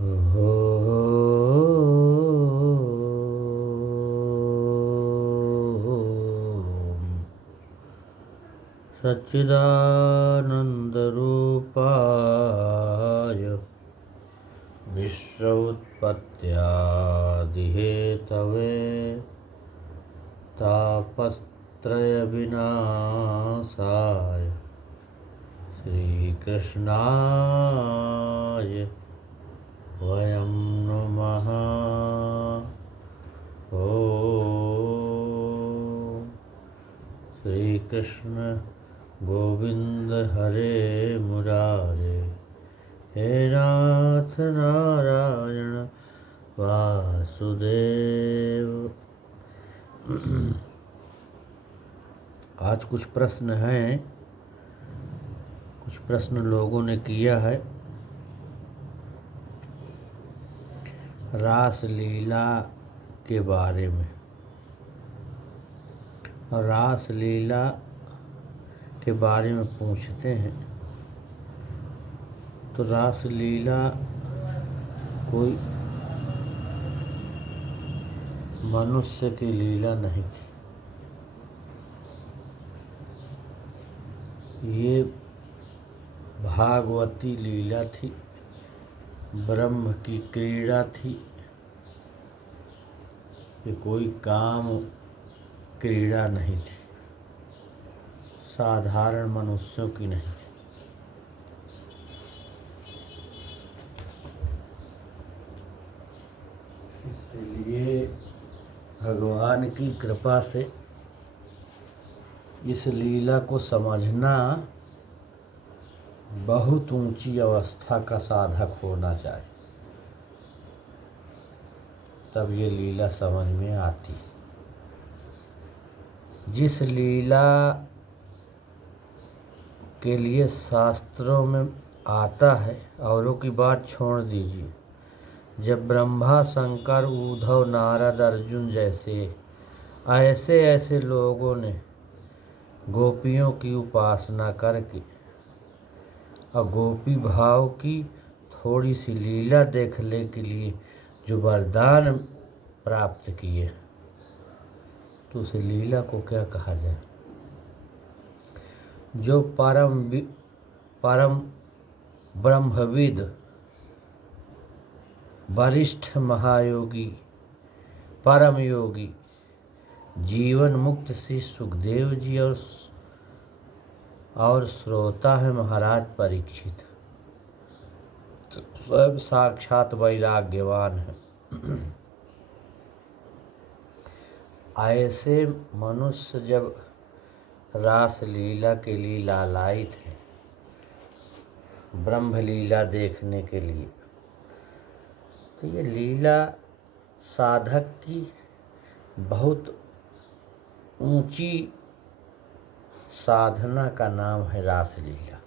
सच्चिदानन्दरूपाय विश्वोत्पत्त्यादिहेतवे तापत्रयविनाशाय श्रीकृष्णाय वयं नमः। ॐ श्रीकृष्ण गोविंद हरे मुरारे, हे नाथ नारायण वासुदेव। आज कुछ प्रश्न हैं, कुछ प्रश्न लोगों ने किया है। रास लीला के बारे में। और रास लीला के बारे में पूछते हैं तो रास लीला कोई मनुष्य की लीला नहीं थी। ये भागवती लीला थी, ब्रह्म की क्रीड़ा थी। ये कोई काम क्रीड़ा नहीं थी, साधारण मनुष्यों की नहीं थी। इसलिए भगवान की कृपा से इस लीला को समझना बहुत ऊंची अवस्था का साधक होना चाहिए, तब ये लीला समझ में आती। जिस लीला के लिए शास्त्रों में आता है, औरों की बात छोड़ दीजिए। जब ब्रह्मा, शंकर, उद्धव, नारद, अर्जुन जैसे ऐसे लोगों ने गोपियों की उपासना करके और गोपी भाव की थोड़ी सी लीला देखने के लिए जो वरदान प्राप्त किए, तो उस लीला को क्या कहा जाए। जो परम ब्रह्मविद, वरिष्ठ महायोगी, परम योगी, जीवन मुक्त श्री सुखदेव जी और श्रोता है महाराज परीक्षित, स्वयं साक्षात वैराग्यवान है। ऐसे मनुष्य जब रास लीला के लिए लालायित है, ब्रह्म लीला देखने के लिए, तो ये लीला साधक की बहुत ऊंची साधना का नाम है रास लीला।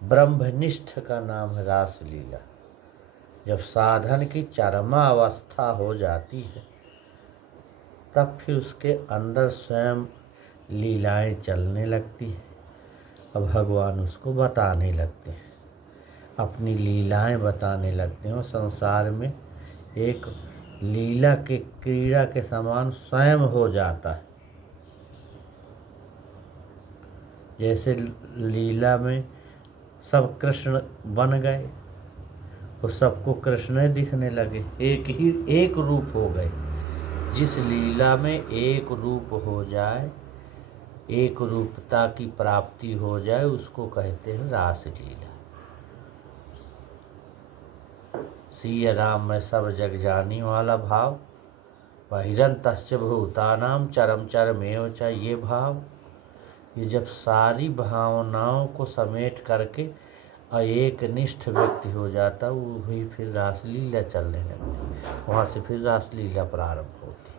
ब्रह्मनिष्ठ का नाम है रास लीला। जब साधन की चरमा अवस्था हो जाती है, तब फिर उसके अंदर स्वयं लीलाएं चलने लगती हैं और भगवान उसको बताने लगते हैं, अपनी लीलाएं बताने लगते हैं। और संसार में एक लीला के क्रीड़ा के समान स्वयं हो जाता है। जैसे लीला में सब कृष्ण बन गए, वो सबको कृष्ण दिखने लगे, एक रूप हो गए। जिस लीला में एक रूप हो जाए, एक रूपता की प्राप्ति हो जाए, उसको कहते हैं रास लीला। सिया राम में सब जग जानी वाला भाव, बहिरंतश्च भूतानां चरम चरमेव च, ये भाव, ये जब सारी भावनाओं को समेट करके एक निष्ठ व्यक्ति हो जाता, वो ही फिर रासलीला चलने लगती। वहाँ से फिर रासलीला प्रारंभ होती।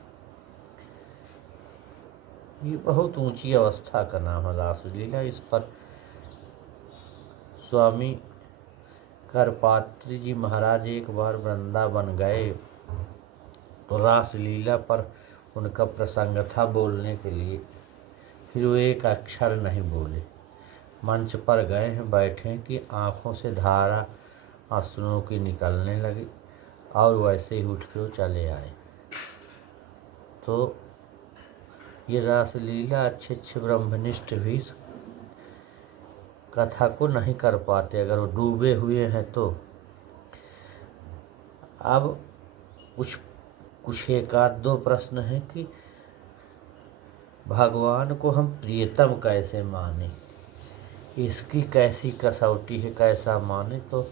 ये बहुत ऊंची अवस्था का नाम है रासलीला। इस पर स्वामी करपात्री जी महाराज एक बार वृंदावन गए, तो रासलीला पर उनका प्रसंग था बोलने के लिए। फिर वो एक अक्षर नहीं बोले। मंच पर गए हैं, बैठे कि आँखों से धारा आंसुओं की निकलने लगी और वैसे ही उठ के वो चले आए। तो ये रासलीला अच्छे अच्छे ब्रह्मनिष्ठ भी कथा को नहीं कर पाते अगर वो डूबे हुए हैं तो। अब कुछ कुछ एक आध दो प्रश्न है कि भगवान को हम प्रियतम कैसे माने, इसकी कैसी कसौटी है, कैसा माने। तो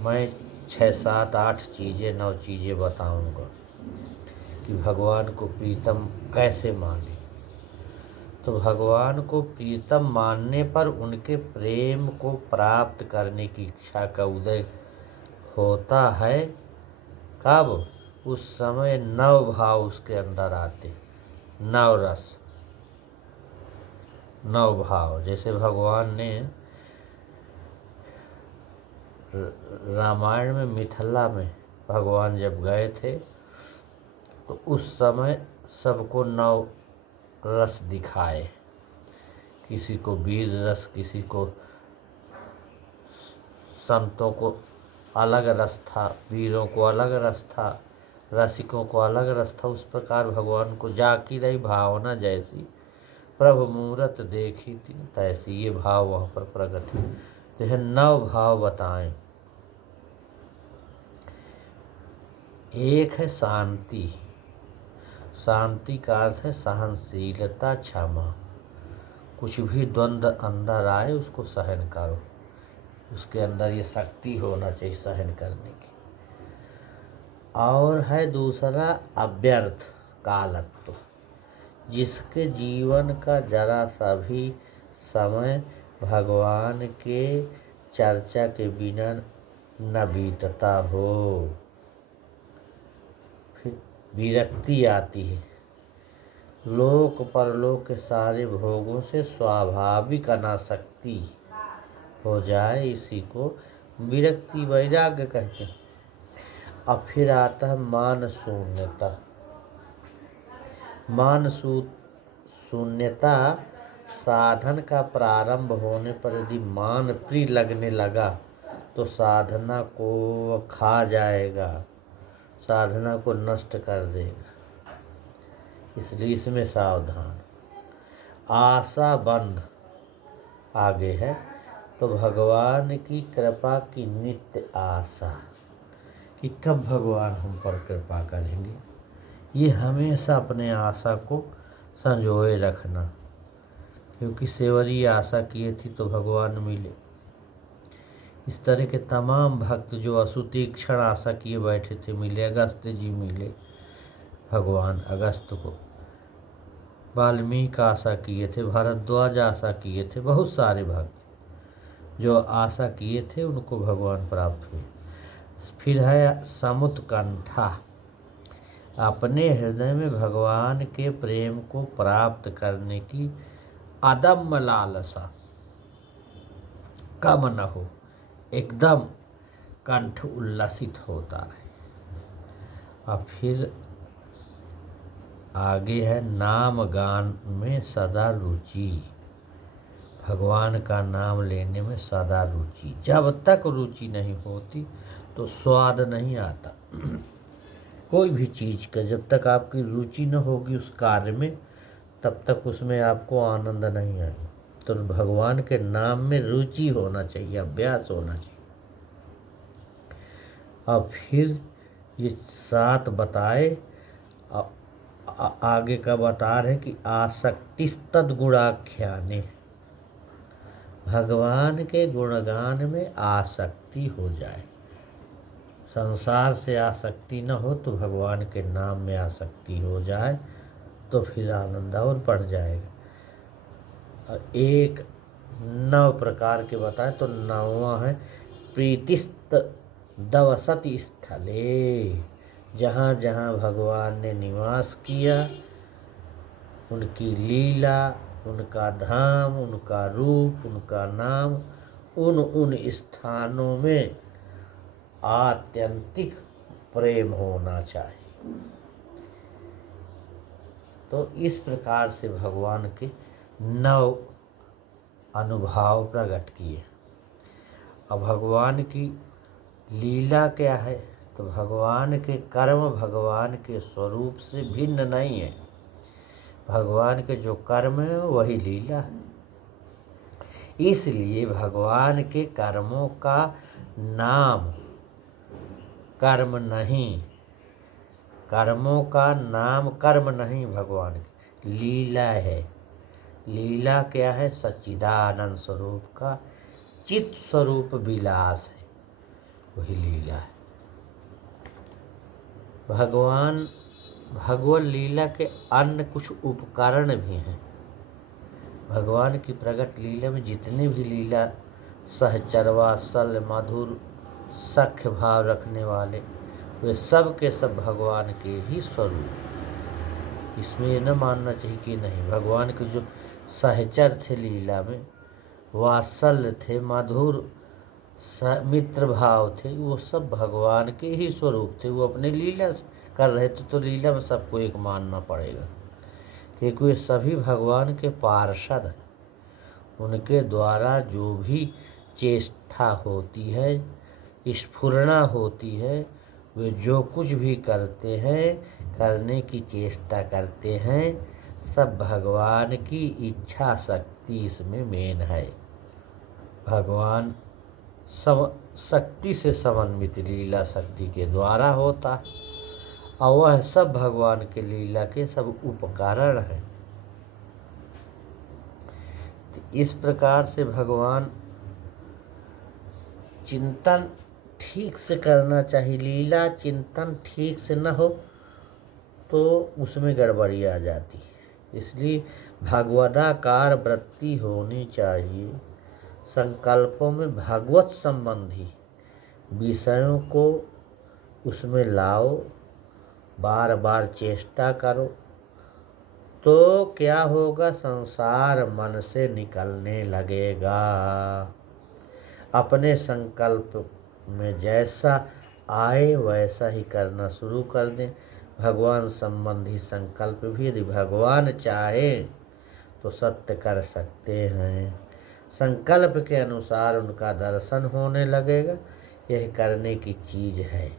मैं 6 7 8 चीज़ें 9 चीज़ें बताऊंगा कि भगवान को प्रीतम कैसे माने। तो भगवान को प्रीतम मानने पर उनके प्रेम को प्राप्त करने की इच्छा का उदय होता है। कब? उस समय 9 भाव उसके अंदर आते, 9 रस, 9 भाव। जैसे भगवान ने रामायण में मिथिला में भगवान जब गए थे तो उस समय सबको 9 रस दिखाए। किसी को वीर रस, किसी को संतों को अलग रस था, वीरों को अलग रस था, रसिकों को अलग रस था। उस प्रकार भगवान को जाकी रही भावना जैसी प्रभु मूरत देखी थी तैसी ये भाव वहाँ पर प्रकट है। तो यह 9 भाव बताएं। एक है शांति। शांति का अर्थ है सहनशीलता, क्षमा। कुछ भी द्वंद्व अंदर आए उसको सहन करो, उसके अंदर ये शक्ति होना चाहिए सहन करने की। और है दूसरा अव्यर्थ कालत्व, जिसके जीवन का जरा सा भी समय भगवान के चर्चा के बिना न बीतता हो। फिर विरक्ति आती है, लोक परलोक के सारे भोगों से स्वाभाविक अनासक्ति हो जाए, इसी को विरक्ति वैराग्य कहते हैं। अब फिर आता है मान शून्यता। मान शून्यता साधन का प्रारंभ होने पर यदि मान प्रिय लगने लगा तो साधना को खा जाएगा, साधना को नष्ट कर देगा, इसलिए इसमें सावधान। आशा बंध आगे है, तो भगवान की कृपा की नित्य आशा कि कब भगवान हम पर कृपा करेंगे, ये हमेशा अपने आशा को संजोए रखना। क्योंकि सेवरी आशा किए थी तो भगवान मिले। इस तरह के तमाम भक्त जो असुतीक्षण आशा किए बैठे थे मिले। अगस्त जी मिले भगवान अगस्त को, वाल्मीकि आशा किए थे, भारद्वाज आशा किए थे, बहुत सारे भक्त जो आशा किए थे उनको भगवान प्राप्त हुए। फिर है समुत्कंठा, अपने हृदय में भगवान के प्रेम को प्राप्त करने की अदम्य लालसा, कम न हो, एकदम कंठ उल्लसित होता रहे। और फिर आगे है नाम गान में सदा रुचि, भगवान का नाम लेने में सदा रुचि। जब तक रुचि नहीं होती तो स्वाद नहीं आता। कोई भी चीज़ का जब तक आपकी रुचि न होगी उस कार्य में, तब तक उसमें आपको आनंद नहीं आएगा। तो भगवान के नाम में रुचि होना चाहिए, अभ्यास होना चाहिए। अब फिर ये 7 बताए। आगे का बता रहे कि आसक्तिस्तद गुणाख्याने, भगवान के गुणगान में आसक्ति हो जाए। संसार से आसक्ति न हो तो भगवान के नाम में आसक्ति हो जाए तो फिर आनंद और बढ़ जाएगा। एक 9 प्रकार के बताए तो 9वां है प्रीतिस्त दवसति स्थले, जहाँ जहाँ भगवान ने निवास किया उनकी लीला, उनका धाम, उनका रूप, उनका नाम, उन स्थानों में आत्यंतिक प्रेम होना चाहिए। तो इस प्रकार से भगवान के 9 अनुभव प्रकट किए। अब भगवान की लीला क्या है? तो भगवान के कर्म भगवान के स्वरूप से भिन्न नहीं है। भगवान के जो कर्म है वही लीला है। इसलिए भगवान के कर्मों का नाम कर्म नहीं, कर्मों का नाम कर्म नहीं, भगवान की लीला है। लीला क्या है? सच्चिदानंद स्वरूप का चित स्वरूप विलास है, वही लीला है। भगवान लीला के अन्य कुछ उपकरण भी हैं। भगवान की प्रकट लीला में जितने भी लीला सहचर वात्सल्य मधुर सख्य भाव रखने वाले, वे सब के सब भगवान के ही स्वरूप। इसमें ये न मानना चाहिए कि नहीं, भगवान के जो सहचर थे लीला में, वात्सल्य थे, मधुर मित्र भाव थे, वो सब भगवान के ही स्वरूप थे। वो अपने लीला कर रहे थे, तो लीला में सबको एक मानना पड़ेगा, क्योंकि वे सभी भगवान के पार्षद हैं। उनके द्वारा जो भी चेष्टा होती है, स्फुरना होती है, वे जो कुछ भी करते हैं, करने की चेष्टा करते हैं, सब भगवान की इच्छा शक्ति इसमें मेन है। भगवान शक्ति से समन्वित लीला शक्ति के द्वारा होता है, और वह सब भगवान के लीला के सब उपकरण हैं। इस प्रकार से भगवान चिंतन ठीक से करना चाहिए। लीला चिंतन ठीक से न हो तो उसमें गड़बड़ी आ जाती है। इसलिए भगवदाकार वृत्ति होनी चाहिए। संकल्पों में भगवत संबंधी विषयों को उसमें लाओ, बार बार चेष्टा करो, तो क्या होगा? संसार मन से निकलने लगेगा। अपने संकल्प में जैसा आए वैसा ही करना शुरू कर दें। भगवान संबंधी संकल्प भी यदि भगवान चाहे तो सत्य कर सकते हैं। संकल्प के अनुसार उनका दर्शन होने लगेगा। यह करने की चीज है।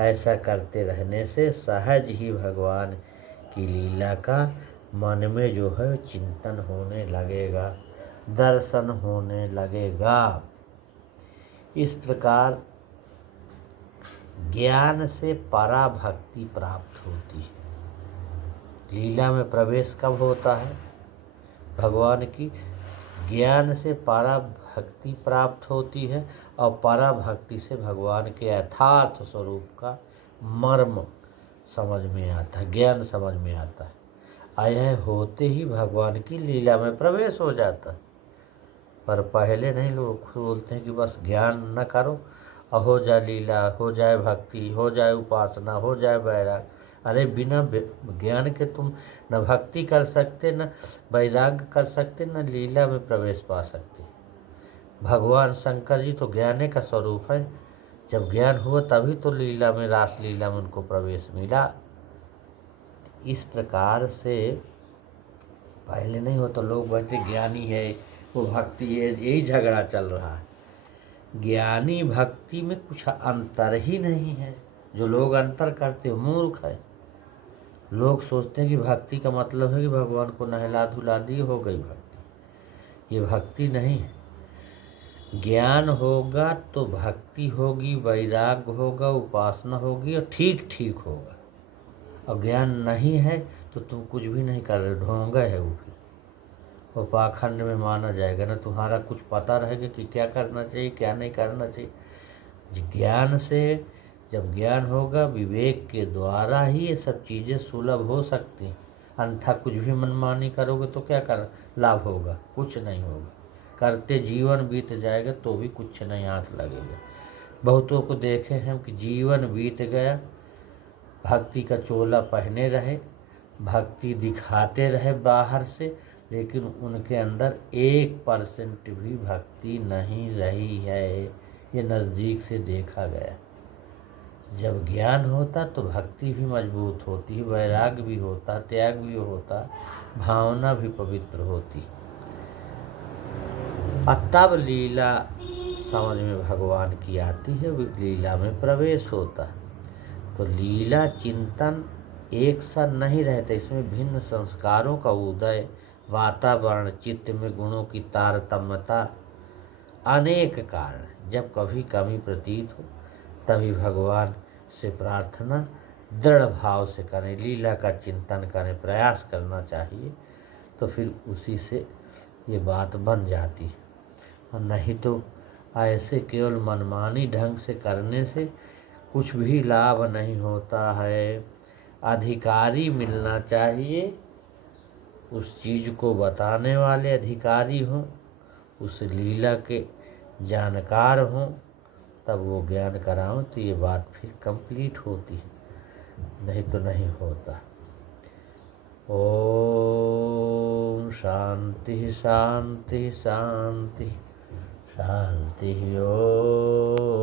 ऐसा करते रहने से सहज ही भगवान की लीला का मन में जो है चिंतन होने लगेगा, दर्शन होने लगेगा। इस प्रकार ज्ञान से पराभक्ति प्राप्त होती है। लीला में प्रवेश कब होता है? भगवान की ज्ञान से पराभक्ति प्राप्त होती है, और पराभक्ति से भगवान के यथार्थ स्वरूप का मर्म समझ में आता है, ज्ञान समझ में आता है। यह होते ही भगवान की लीला में प्रवेश हो जाता है। पर पहले नहीं, लोग बोलते हैं कि बस ज्ञान न करो और हो जाए लीला, हो जाए भक्ति, हो जाए उपासना, हो जाए वैराग। अरे बिना ज्ञान के तुम न भक्ति कर सकते, न वैराग्य कर सकते, न लीला में प्रवेश पा सकते। भगवान शंकर जी तो ज्ञाने का स्वरूप है। जब ज्ञान हुआ तभी तो लीला में, रास लीला में उनको प्रवेश मिला। इस प्रकार से पहले नहीं हो तो लोग कहते ज्ञानी है, वो भक्ति है, यही झगड़ा चल रहा है। ज्ञानी भक्ति में कुछ अंतर ही नहीं है। जो लोग अंतर करते हैं मूर्ख है। लोग सोचते हैं कि भक्ति का मतलब है कि भगवान को नहला धुला दी, हो गई भक्ति। ये भक्ति नहीं है। ज्ञान होगा तो भक्ति होगी, वैराग्य होगा, उपासना होगी, और ठीक ठीक होगा। और ज्ञान नहीं है तो तुम कुछ भी नहीं कर रहे, ढोंगा है वो। फिर वो पाखंड में माना जाएगा। ना तुम्हारा कुछ पता रहेगा कि क्या करना चाहिए, क्या नहीं करना चाहिए। ज्ञान से, जब ज्ञान होगा, विवेक के द्वारा ही ये सब चीज़ें सुलभ हो सकती हैं। अन्यथा कुछ भी मनमानी करोगे तो क्या कर लाभ होगा? कुछ नहीं होगा। करते जीवन बीत जाएगा तो भी कुछ नहीं हाथ लगेगा। बहुतों को देखे हैं कि जीवन बीत गया, भक्ति का चोला पहने रहे, भक्ति दिखाते रहे बाहर से, लेकिन उनके अंदर 1% भी भक्ति नहीं रही है। ये नज़दीक से देखा गया। जब ज्ञान होता तो भक्ति भी मजबूत होती, वैराग्य भी होता, त्याग भी होता, भावना भी पवित्र होती। तब लीला समझ में भगवान की आती है, लीला में प्रवेश होता है। तो लीला चिंतन एक सा नहीं रहता, इसमें भिन्न संस्कारों का उदय, वातावरण, चित्त में गुणों की तारतम्यता, अनेक कारण। जब कभी कमी प्रतीत हो तभी भगवान से प्रार्थना दृढ़ भाव से करें, लीला का चिंतन करें, प्रयास करना चाहिए। तो फिर उसी से ये बात बन जाती है। और नहीं तो ऐसे केवल मनमानी ढंग से करने से कुछ भी लाभ नहीं होता है। अधिकारी मिलना चाहिए, उस चीज़ को बताने वाले अधिकारी हों, उस लीला के जानकार हों, तब वो ज्ञान कराओ तो ये बात फिर कंप्लीट होती है, नहीं तो नहीं होता। ओम शांति शांति शांति शांति। ओम।